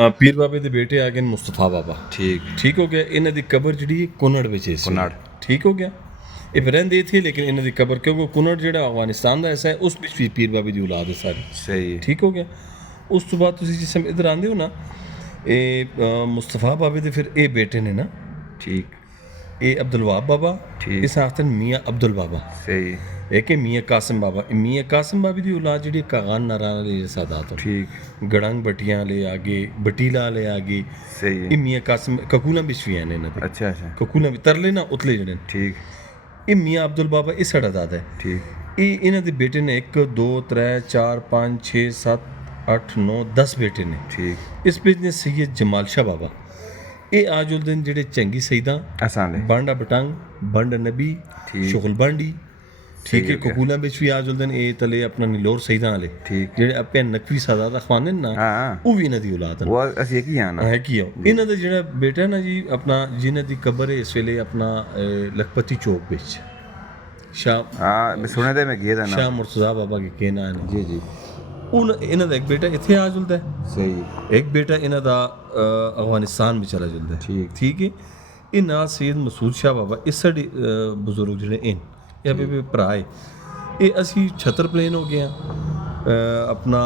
ਪੀਰ ਬਾਬੇ ਦੇ ਬੇਟੇ ਆ ਗਏ ਮੁਸਤਫਾ ਬਾਬਾ। ਠੀਕ ਹੋ ਗਿਆ। ਇਹਨਾਂ ਦੀ ਕਬਰ ਜਿਹੜੀ ਕੁਨੜ ਵਿੱਚ ਹੈ। ਕੁਨੜ ਠੀਕ ਹੋ ਗਿਆ। ਇਹ ਫਿਰ ਰਹਿੰਦੇ थे लेकिन ਇਹਨਾਂ ਦੀ ਕਬਰ ਕਿਉਂਕਿ ਕੁਨੜ ਜਿਹੜਾ ਅਫਗਾਨਿਸਤਾਨ ਦਾ ਹਿੱਸਾ ਹੈ ਉਸ ਵਿੱਚ ਵੀ ਪੀਰ ਬਾਬੇ ਦੀ ਔਲਾਦ ਹੈ ਸਾਰੀ। ਸਹੀ ਠੀਕ ਹੋ ਗਿਆ। ਉਸ ਤੋਂ ਬਾਅਦ ਤੁਸੀਂ ਜਿਸ ਸਮੇਂ ਇੱਧਰ ਆਉਂਦੇ ਹੋ ਨਾ ਇਹ ਮੁਸਤਫਾ ਬਾਬੇ ਦੇ ਫਿਰ ਇਹ ਬੇਟੇ ਨੇ ਨਾ। ਠੀਕ ਇਹ ਅਬਦੁਲ ਵਹਾਬ ਬਾਬਾ ਇਸ ਆਖਦੇ ਮੀਆਂ ਅਬਦੁਲ ਬਾਬਾ। ਸਹੀ एक है मियाँ कासिम बाबा। मियाँ कासिम बाबा की औलाद जी कागान नारायण ले सादात ठीक गड़ंग बटियां ले आगे बटीला ले आगे। सही है। ये मियाँ कासिम ककूला भी भी हैं इन्होंने। अच्छा अच्छा ककूला भी तरले ना उतले जड़े। ठीक ये मियाँ अब्दुल बाबा इस साढ़ा दादा है। ठीक ये इन्हों के बेटे ने 1 2 3 4 5 6 7 8 9 10 बेटे ने। ठीक इस बीच ने सैयद जमाल शाह बाबा ये आज उस दिन जेडे चंगी सईदा बांडा बटंग बंड नबी शुगल बांडी। ठीक है। ककूला ਵਿੱਚ ਵੀ ਆਜ ਉਲਦਨ ਇਹ ਤਲੇ ਆਪਣਾ ਨਿਲੋਰ ਸਈਦਾਂ ਵਾਲੇ ਜਿਹੜੇ ਆਪੇ ਨਕਵੀ ਸਾਦਾ ਰਖਵਾਉਂਦੇ ਨੇ ਨਾ ਉਹ ਵੀ ਇਹਨਾਂ ਦੀ ਔਲਾਦ ਹੈ। ਉਹ ਅਸੀਂ ਕੀ ਆਣਾ ਹੈ ਕੀ ਹੋ ਇਹਨਾਂ ਦਾ ਜਿਹੜਾ ਬੇਟਾ ਨਾ ਜੀ ਆਪਣਾ ਜਿਨ੍ਹਾਂ ਦੀ ਕਬਰ ਹੈ ਇਸ ਵੇਲੇ ਆਪਣਾ ਲਖਪਤੀ ਚੌਕ ਵਿੱਚ ਸ਼ਾਹ ਮੈਂ ਸੁਣਿਆ ਤੇ ਮੈਂ ਗਿਆ ਨਾ ਸ਼ਾਹ ਮੁਰਤਜ਼ਾ ਬਾਬਾ ਕੇ ਕਹਿਣਾ ਹੈ। ਜੀ ਜੀ ਇਹਨਾਂ ਦਾ ਇੱਕ ਬੇਟਾ ਇੱਥੇ ਆਜ ਉਲਦਾ ਹੈ। ਸਹੀ ਇੱਕ ਬੇਟਾ ਇਹਨਾਂ ਦਾ ਅਫਗਾਨਿਸਤਾਨ ਵਿੱਚ ਚਲਾ ਜਾਂਦਾ ਹੈ। ਠੀਕ ਹੈ। ਇਹ ਨਾਲ ਸੈयद ਮਸੂਦ ਸ਼ਾਹ ਬਾਬਾ ਇਸ ਸਾਡੇ ਬਜ਼ੁਰਗ ਜਿਹੜੇ ਇਨ ਇਹ ਵੀ ਭਰਾ ਹੈ। ਇਹ ਅਸੀਂ ਛਤਰ ਪਲੇਨ ਹੋ ਗਏ अपना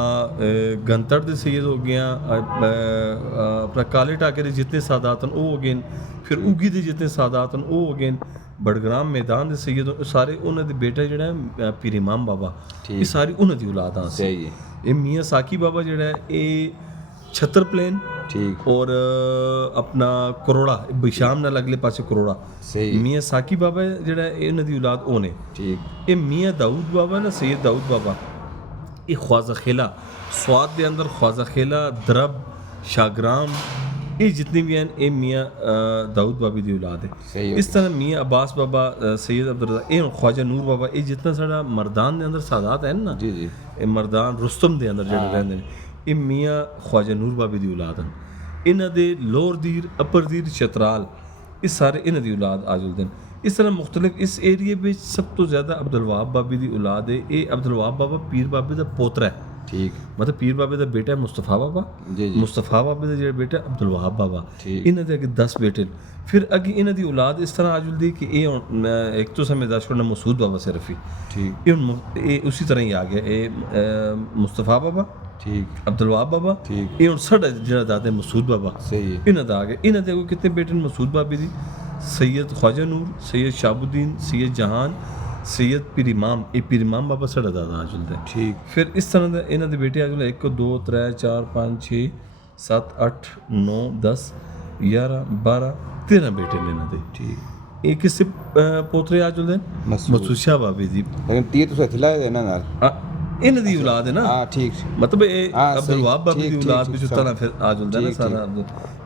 गंतड़ दे सैयद हो गया अपना काले टाके दे जितने सादात हैं वो हो गए। फिर उगी दे जितने सादात हैं वो हो गए। बड़ग्राम मैदान दे सैयद सारे उन्होंने दे बेटा जो पीर इमाम बाबा ये सारी उन्होंने औलाद हाँ। ये मियाँ साकी बाबा जो ये छतर प्लेन ठीक और अपना करोड़ा बिशाम नाल अगले पासे करोड़ा। मियाँ साकी बाबा जो इन्हों की औलाद वो ने। ठीक ये मियाँ दाऊद बाबा ना सैयद दाऊद बाबा ये ख्वाजा खेला स्वाद के अंदर ख्वाजा खेला दरब शाहग्राम ये जितने भी हैं ये मियाँ दाऊद बाबी की औलाद है। इस तरह मियाँ अब्बास बाबा सैयद अब्दुल ये ख्वाजा नूर बाबा ये जितना सारा मरदान के अंदर सादात है ना जी जी ये मरदान रुस्तम के अंदर जो रहते हैं ये मियाँ ख्वाजा नूर बाबी की औलाद हैं। इन्हों के लोअर दीर अपर दीर चतराल ये सारे इन्हों की औलाद आ जुलते हैं। इस तरह मुख्तलिफ इस एरिए में सब तो ज़्यादा अब्दुल वहाब बाबी की औलाद है। ये अब्दुल वहाब बाबा पीर बाबे का पोतरा है। ठीक मतलब पीर बाबे का बेटा है मुस्तफा बाबा। मुस्तफा बाबे का जो बेटा अब्दुल वहाब बाबा इन्हों के अगे 10 बेटे। फिर अगे इन्हों की औलाद इस तरह आ जुलती कि ये एक तो समय दस छोड़ना मसूद बाबा सिर्फ ही ठीक ये उसी तरह ही आ गया ये मुस्तफा बाबा ठीक अब्दुल वहाब बाबा ठीक ये हूँ साढ़ा जो दादा मसूद बाबा सही है। इन्हों का आ गया। इन्हों के कितने बेटे मसूद बाबी की सैयद ख्वाजा नूर सैयद शाहबुद्दीन सैयद जहान सैयद पीर इमाम ये पीर इमाम बाबा साढ़ा दादा आ जुलता है। ठीक फिर इस तरह का इन्हों के बेटे आ जुलते 1 2 3 4 5 6 7 8 9 10 11 12 13 बेटे ने इन्हों के। ठीक ये किससे पोतरे आ जुलते हैं मसूद शाह बाबी की। लेकिन 30 तो इथला है ना नाल इन्हों की औलाद है ना। हाँ ठीक मतलब ये अब्दुल वहाब बाबी की औलाद भी जिस तरह फिर आ जुलता है ना सारा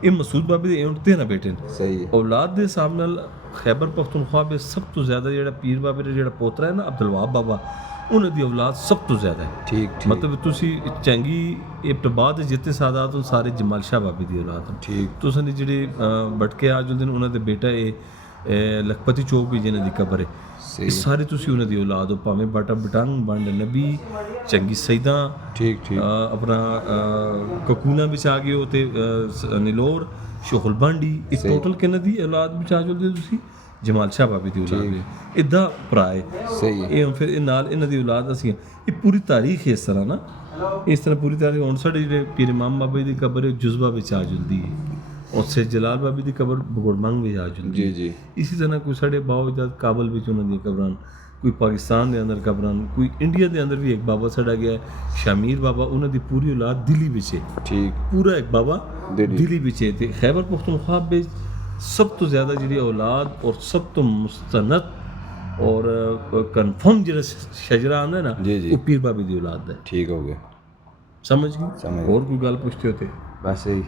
ये मसूद बाबी के 13 बेटे सही औलाद के हिसाब नाल खैबर पख्तूनख्वा में सब तो ज़्यादा जो पीर बाबे का जो पोतरा है ना अब्दुल वहाब बाबा उन्होंने औलाद सब तो ज़्यादा है। ठीक मतलब तुसी चंगी इब्तबा दे जितने सादात सारे जमाल शाह बाबे की औलाद हैं। ठीक तुसां दी जेह्ड़े बटके आ जुलदे न उन्होंने बेटा ये लखपति चौक भी जिन्हों की कबर है सारे तुसी उन्हों की औलाद हो भावें बाटा बटंग बंड नबी चंगी सईदा ठीक ठीक अपना ककूना बिच आ गए हो तो निलोर शुगल बांडी इस टोटल किन्ने दी औलाद बिच आ जुलदे तुसी जमाल शाह बाबी की औलाद है इदा भरा है। सही है। ये फिर नाल इन्हां दी औलाद असी ये पूरी तारीख है इस तरह ना इस तरह पूरी तारीख हुण साडे जेह्ड़े पीर इमाम बाबे दी कबर है जुज़बा बिच आ जुलदी है और सैयद जलाल बाबी की कबर बगुड़मंग में आ जुलदी जी जी। इसी तरह कोई साढ़े बावजूद काबल में उन्होंने दी कबरान कोई पाकिस्तान के अंदर कबरान कोई इंडिया के अंदर भी एक बाबा सड़ा गया है शामीर बाबा उन्होंने पूरी औलाद दिल्ली में है। ठीक पूरा एक बाबा दिल्ली में है। खैबर पख्तूनख्वा में सब तो ज़्यादा जी औलाद और सब तो मुस्तनद और कन्फर्म जो शजरा आंदा है ना वो पीर बाबी की औलाद है। ठीक हो गया समझ गए। और कोई गल पूछते होते बस यही।